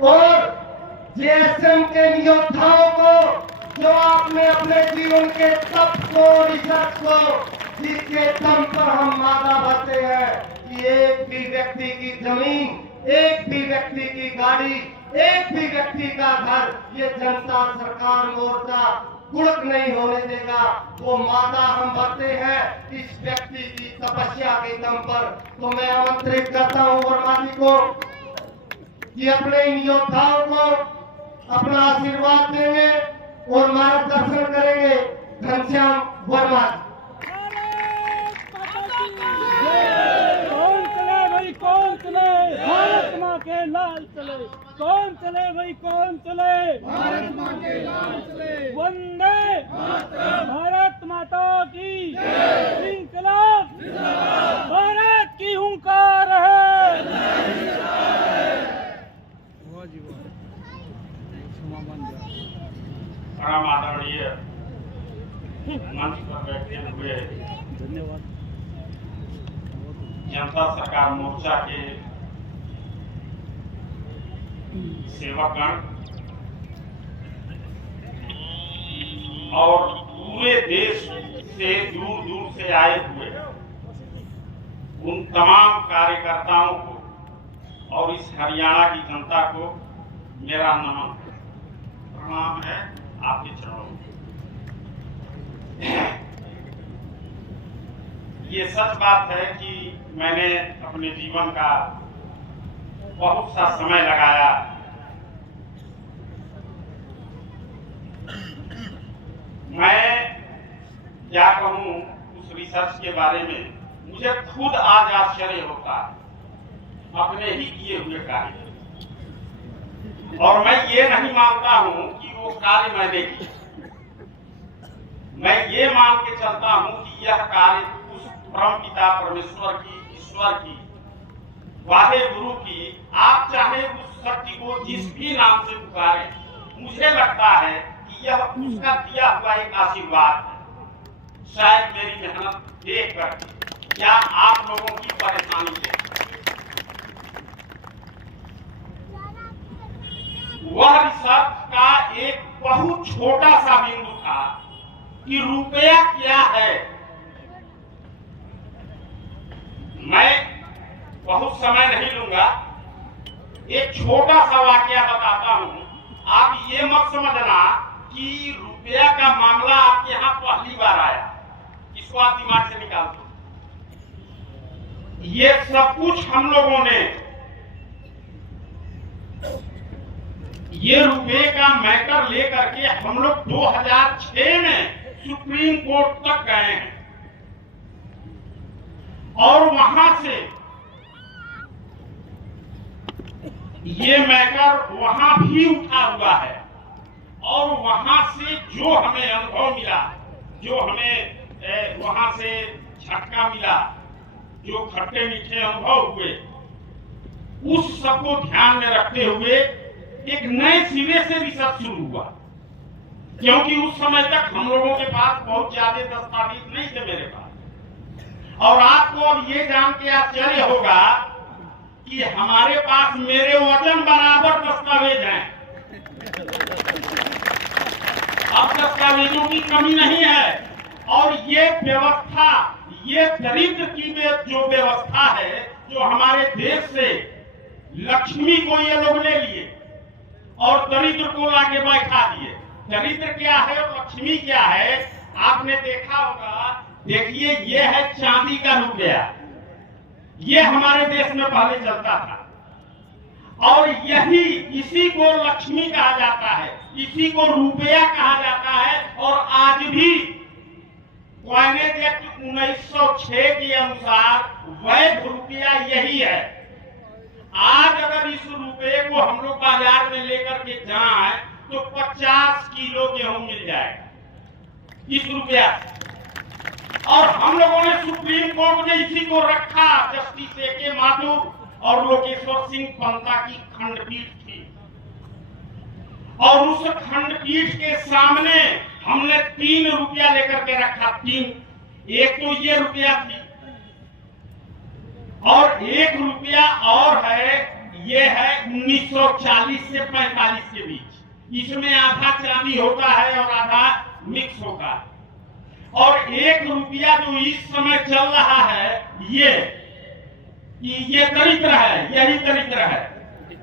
और जेएसएम के योद्धाओं को जो आपने अपने जीवन के तप को, रिसर्च को, जिसके दम पर हम मादा भरते हैं कि एक भी व्यक्ति की जमीन, एक भी व्यक्ति की गाड़ी, एक भी व्यक्ति का घर ये जनता सरकार मोर्चा गुड़क नहीं होने देगा। वो मादा हम भरते हैं इस व्यक्ति की तपस्या के दम पर। तो मैं आमंत्रित करता हूं वर्मा जी को कि अपने इन योद्धाओं को अपना आशीर्वाद देंगे और मार्गदर्शन करेंगे। घनश्याम वर्मा। कौन चले भाई कौन चले, भारत माँ के लाल चले। कौन चले भाई कौन चले, भारत माँ के लाल चले। वंदे भारत माता की इनकलाब भारत की हुंकार है। परम आदरणीय मंच पर बैठे हुए धन्यवाद जनता सरकार मोर्चा के सेवकगण और पूरे देश से दूर दूर से आए हुए उन तमाम कार्यकर्ताओं को और इस हरियाणा की जनता को मेरा नमन प्रणाम है आपके चरणों में। ये सच बात है कि मैंने अपने जीवन का बहुत सा समय लगाया मैं क्या कहूँ उस रिसर्च के बारे में। मुझे खुद आज आश्चर्य होता है अपने ही किए हुए कार्य, और मैं ये नहीं मानता हूं कि वो कार्य मैंने किया। मैं ये मान के चलता हूं कि यह कार्य उस परम पिता परमेश्वर की, ईश्वर की, वाहे गुरु की, आप चाहे उस शक्ति को जिस भी नाम से पुकारें, मुझे लगता है कि यह उसका दिया हुआ एक आशीर्वाद है। शायद मेरी मेहनत देख कर या आप लोगों की परेशानी देख, वह रिसर्च का एक बहुत छोटा सा बिंदु था कि रुपया क्या है। मैं बहुत समय नहीं लूंगा, एक छोटा सा वाकया बताता हूं। आप ये मत समझना कि रुपया का मामला आपके यहाँ पहली बार आया, इसको आप दिमाग से निकाल दो। ये सब कुछ हम लोगों ने ये रुपए का मैटर लेकर के हम लोग 2006 में सुप्रीम कोर्ट तक गए हैं और वहां से ये मैटर वहां भी उठा हुआ है और वहां से जो हमें अनुभव मिला, जो हमें वहां से झटका मिला, जो खट्टे मीठे अनुभव हुए, उस सबको ध्यान में रखते हुए एक नए सिरे से रिसर्च शुरू हुआ। क्योंकि उस समय तक हम लोगों के पास बहुत ज्यादा दस्तावेज नहीं थे मेरे पास। और आपको अब ये जान के आश्चर्य होगा कि हमारे पास मेरे वजन बराबर दस्तावेज हैं। अब दस्तावेजों की कमी नहीं है। और ये व्यवस्था, ये दरिद्र की जो व्यवस्था है, जो हमारे देश से लक्ष्मी को ये लोग ले लिए और दरिद्र को लाके बैठा दिए। दरिद्र क्या है और लक्ष्मी क्या है आपने देखा होगा। देखिए, ये है चांदी का रुपया, ये हमारे देश में पहले चलता था और यही, इसी को लक्ष्मी कहा जाता है, इसी को रुपया कहा जाता है। और आज भी कॉइनेज एक्ट 1906 के अनुसार वैध रुपया यही है। आज अगर इस रुपये को हम लोग बाजार में लेकर के जाएं तो 50 किलो गेहूं मिल जाएगा इस रुपया। और हम लोगों ने सुप्रीम कोर्ट ने इसी को रखा। Justice A K. माथुर और लोकेश्वर सिंह पंता की खंडपीठ थी और उस खंडपीठ के सामने हमने 3 रुपया लेकर के रखा। 3, एक तो ये रुपया थी और 1 रुपया और है, ये है 1940 से 45 के बीच। इसमें आधा चांदी होता है और आधा मिक्स होता है। और 1 रुपया जो इस समय चल रहा है ये दरिद्र है, यही दरिद्र है,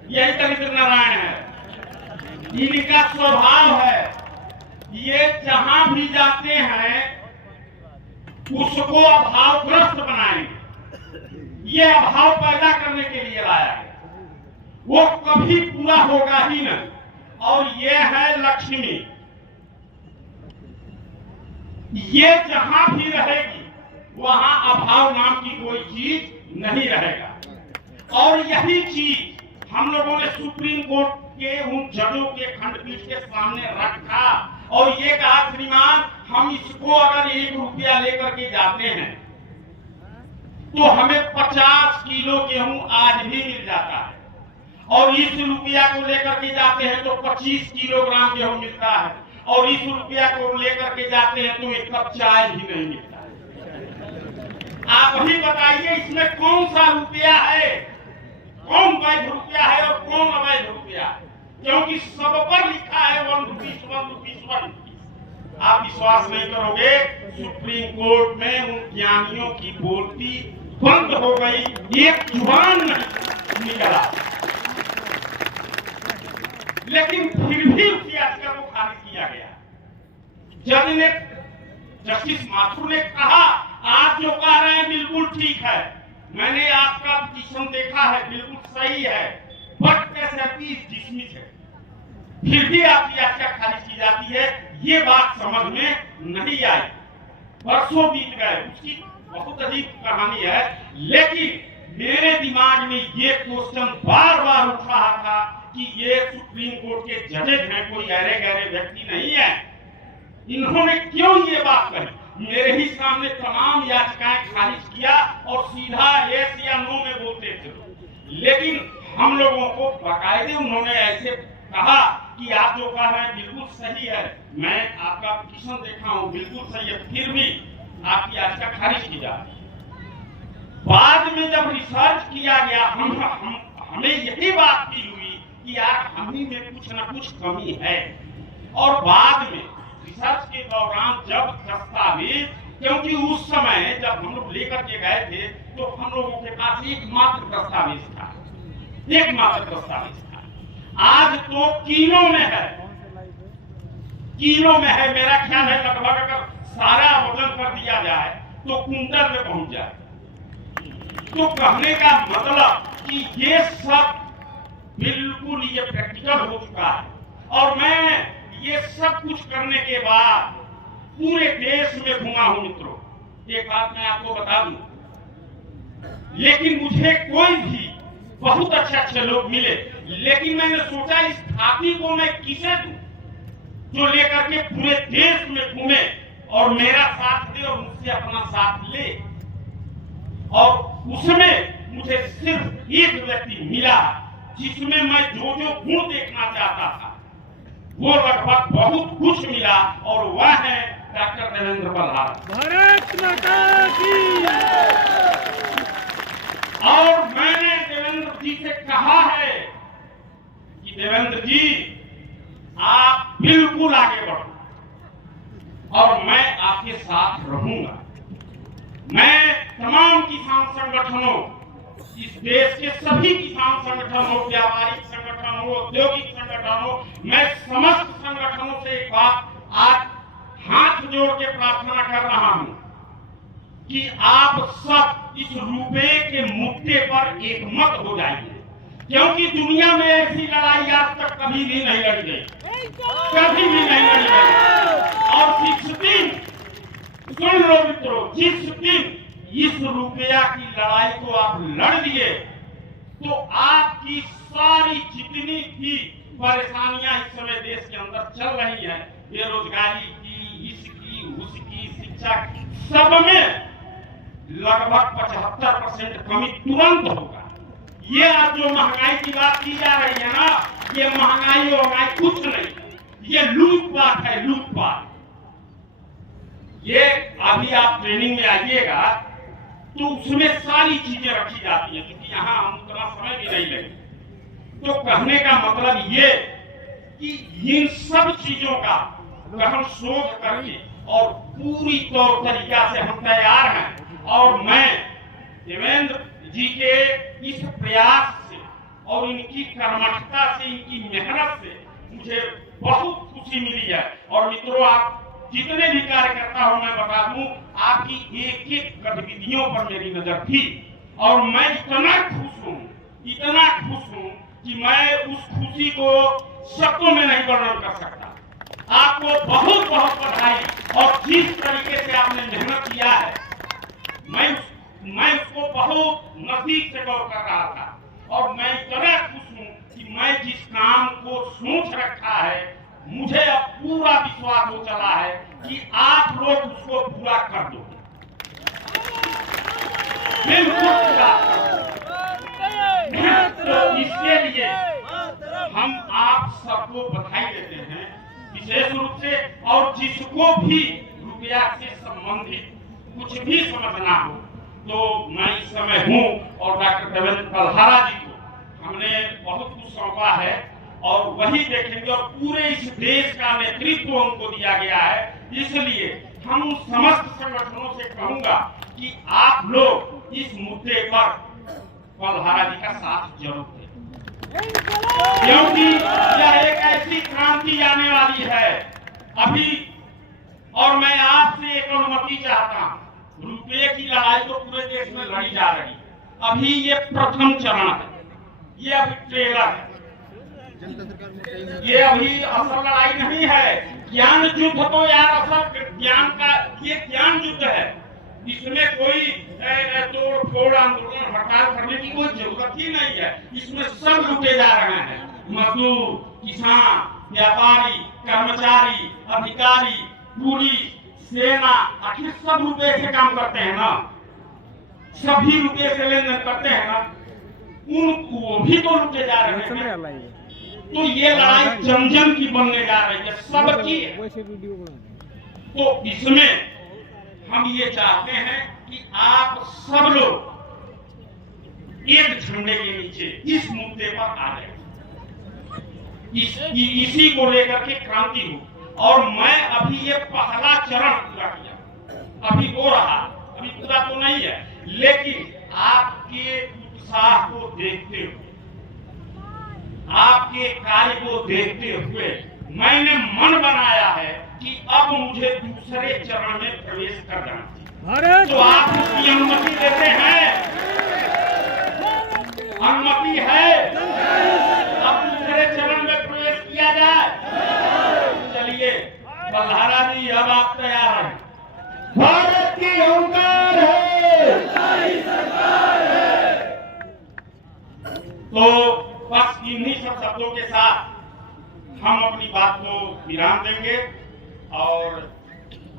यही दरिद्र नारायण है। इनका स्वभाव है, ये जहां भी जाते हैं उसको अभावग्रस्त बनाएंगे। ये अभाव पैदा करने के लिए लाया है, वो कभी पूरा होगा ही नहीं। और ये है लक्ष्मी, ये जहां भी रहेगी वहां अभाव नाम की कोई चीज नहीं रहेगा। और यही चीज हम लोगों ने सुप्रीम कोर्ट के उन जजों के खंडपीठ के सामने रखा और ये कहा, श्रीमान हम इसको अगर 1 रुपया लेकर के जाते हैं तो हमें 50 किलो गेहूं आज भी मिल जाता है, और इस रुपया को लेकर के जाते हैं तो 25 किलोग्राम गेहूं मिलता है, और इस रुपया को लेकर के जाते हैं तो 1 कप चाय भी नहीं मिलता। आप ही बताइए इसमें कौन सा रुपया है, कौन वैध रुपया है और कौन अवैध रुपया? क्योंकि सब पर लिखा है 1 रुपीस 1 रुपीस 1 रुपीस। आप विश्वास नहीं करोगे, सुप्रीम कोर्ट में उन ज्ञानियों की बोलती बंद हो गई, एक जुबान नहीं निकला। लेकिन फिर भी उस याचिका को खारिज किया गया। जज ने, जस्टिस माथुर ने कहा, आप जो कह रहे हैं बिल्कुल ठीक है, मैंने आपका पिटीशन देखा है, बिल्कुल सही है, बट एसएलपी डिसमिस है। फिर भी आपकी याचिका खारिज की जाती है, ये बात समझ में नहीं आई। वर्षों बीत गए, उसकी बहुत अजीब कहानी है, लेकिन मेरे दिमाग में ये क्वेश्चन बार बार उठ रहा था कि ये सुप्रीम कोर्ट के जजेज हैं, कोई गहरे गहरे व्यक्ति नहीं है, इन्होंने क्यों ये बात कही? मेरे ही सामने तमाम याचिकाएं खारिज किया और सीधा यस या नो में बोलते थे। लेकिन हम लोगों को बाकायदे उन्होंने ऐसे कहा कि आप जो कह रहे हैं बिल्कुल सही है, मैं आपका पिटीशन देखा हूं, बिल्कुल सही है, फिर भी आपकी याचिका खारिज की जाए। बाद में जब रिसर्च किया गया, हमें यही बात फील हुई कि यार हम ही में कुछ ना कुछ कमी है। और बाद में रिसर्च के दौरान जब दस्तावेज, क्योंकि उस समय जब हम लोग लेकर के गए थे तो हम लोगों के पास एकमात्र दस्तावेज था, एकमात्र दस्तावेज था। आज तो किलो में है, किलो में है। मेरा ख्याल है लगभग अगर सारा वजन कर दिया जाए तो कुंटल में पहुंच जाए। तो कहने का मतलब कि ये सब बिल्कुल ये प्रैक्टिकल हो चुका है। और मैं ये सब कुछ करने के बाद पूरे देश में घुमा हूं मित्रों। एक बात मैं आपको बता दूं, लेकिन मुझे कोई भी बहुत अच्छे लोग मिले, लेकिन मैंने सोचा इस थापी को मैं किसे दूं जो लेकर के पूरे देश में घूमे और मेरा साथ दे और मुझसे अपना साथ ले। और उसमें मुझे सिर्फ एक व्यक्ति मिला जिसमें मैं जो गुण देखना चाहता था वो लगभग बहुत कुछ मिला, और वह है डॉक्टर देवेंद्र प्रधान। भारत माता की। और मैंने देवेंद्र जी से कहा है कि देवेंद्र जी आप बिल्कुल आगे बढ़ो और मैं आपके साथ रहूंगा। मैं तमाम किसान संगठनों, इस देश के सभी किसान संगठन हो, व्यापारिक संगठन हो, औद्योगिक संगठन हो, मैं समस्त संगठनों से एक बात आज हाथ जोड़ के प्रार्थना कर रहा हूं कि आप सब इस रुपए के मुद्दे पर एकमत हो जाइए, क्योंकि दुनिया में ऐसी लड़ाई आज तक कभी भी नहीं लड़ी गई, कभी भी नहीं लड़ी गई। और जिस दिन, सुन लो मित्रों, जिस दिन इस रुपया की लड़ाई को आप लड़ लिए तो आपकी सारी जितनी भी परेशानियां इस समय देश के अंदर चल रही हैं, बेरोजगारी की, इसकी, उसकी, शिक्षा, सब में लगभग 75% कमी तुरंत होगा। ये आज जो महंगाई की बात की जा रही है ना, ये महंगाई कुछ नहीं, ये लूटपाट है, लूटपाट। ये अभी आप ट्रेनिंग में आइएगा तो उसमें सारी चीजें रखी जाती हैं, क्योंकि यहाँ हम उतना समय भी नहीं लगे। तो कहने का मतलब ये कि इन सब चीजों का हम सोच करके और पूरी तौर तरीका से हम तैयार हैं। और मैं देवेंद्र जी के इस प्रयास से और इनकी कर्मठता से, इनकी मेहनत से मुझे बहुत खुशी मिली है। और मित्रों, आप जितने भी कार्यकर्ता हो, मैं बता दूं, आपकी एक एक गतिविधियों पर मेरी नजर थी और मैं इतना खुश हूं कि मैं उस खुशी को शब्दों में नहीं वर्णन कर सकता। आपको बहुत बहुत बधाई। और जिस तरीके से आपने मेहनत किया है, मैं उसको बहुत नजदीक से गौर कर रहा था। और मैं इतना खुश हूं कि मैं जिस काम को सोच रखा है, मुझे अब पूरा विश्वास हो चला है कि आप लोग उसको पूरा कर दोगे। बिल्कुल पूरा कर दोगे। तो इसके लिए हम आप सबको बधाई देते हैं विशेष रूप से। और जिसको भी रुपया से संबंधित कुछ भी समझना हो, तो मैं इस समय हूँ। और डॉक्टर देवेंद्र कलहारा जी को हमने बहुत कुछ सौंपा है और वही देखेंगे। और पूरे इस देश का नेतृत्व उनको दिया गया है। इसलिए हम उन समस्त संगठनों से कहूंगा कि आप लोग इस मुद्दे पर कलहारा जी का साथ जरूर दें, क्योंकि यह एक ऐसी क्रांति आने वाली है अभी। और मैं आपसे एक अनुमति चाहता हूं, रुपये की लड़ाई तो पूरे देश में लड़ी जा रही। अभी ये प्रथम चरण है, ये अभी ट्रेलर है, ये अभी असल लड़ाई नहीं है। ज्ञान युद्ध तो यार असल ज्ञान का ये ज्ञान युद्ध है। इसमें कोई तोड़ फोड़ आंदोलन हड़ताल करने की कोई जरूरत ही नहीं है। इसमें सब लूटे जा रहे हैं, मजदूर, किसान, व्यापारी, कर्मचारी, अधिकारी, पुलिस, सेना, आखिर सब रुपए से काम करते हैं ना, सभी रुपए से लेन देन करते हैं ना, वो भी तो लूटे जा रहे हैं। तो ये लड़ाई जन जन की बनने जा रही है, सबकी। तो इसमें हम ये चाहते हैं कि आप सब लोग एक झंडे के नीचे इस मुद्दे पर आ जाए, इसी को लेकर के क्रांति हो। और मैं अभी ये पहला चरण पूरा किया, अभी हो रहा, अभी पूरा तो नहीं है, लेकिन आपके उत्साह को देखते हुए, आपके कार्य को देखते हुए मैंने मन बनाया है कि अब मुझे दूसरे चरण में प्रवेश करना है। तो आप उसकी अनुमति देते हैं? अनुमति है? अब दूसरे चरण में प्रवेश किया जाए। चलिए कलहारा जी, अब आप तैयार हैं? भारत की ओंकार है, सरकार है। तो बस इन्हीं सब शब्दों के साथ हम अपनी बात को विराम देंगे। और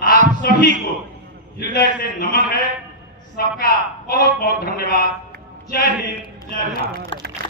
आप सभी को हृदय से नमन है। सबका बहुत बहुत धन्यवाद। जय हिंद, जय भारत।